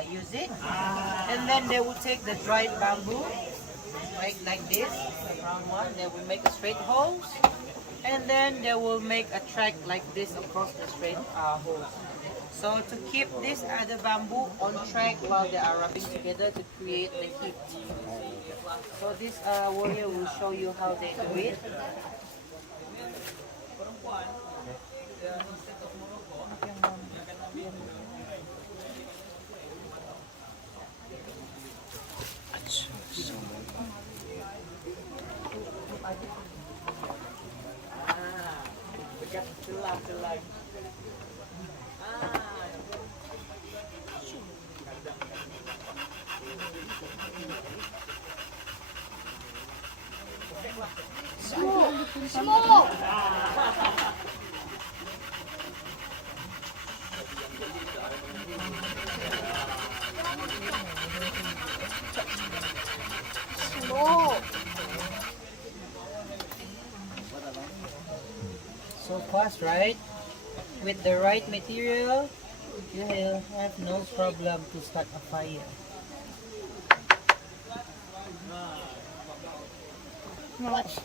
use it. And then they will take the dried bamboo, right, like this, the brown one. They will make a straight holes, and then they will make a track like this across the straight holes. So to keep this other bamboo on track while they are rubbing together to create the heat. So this warrior will show you how they do it. Smoke! Smoke! So fast, right? With the right material, you will have no problem to start a fire. Watch.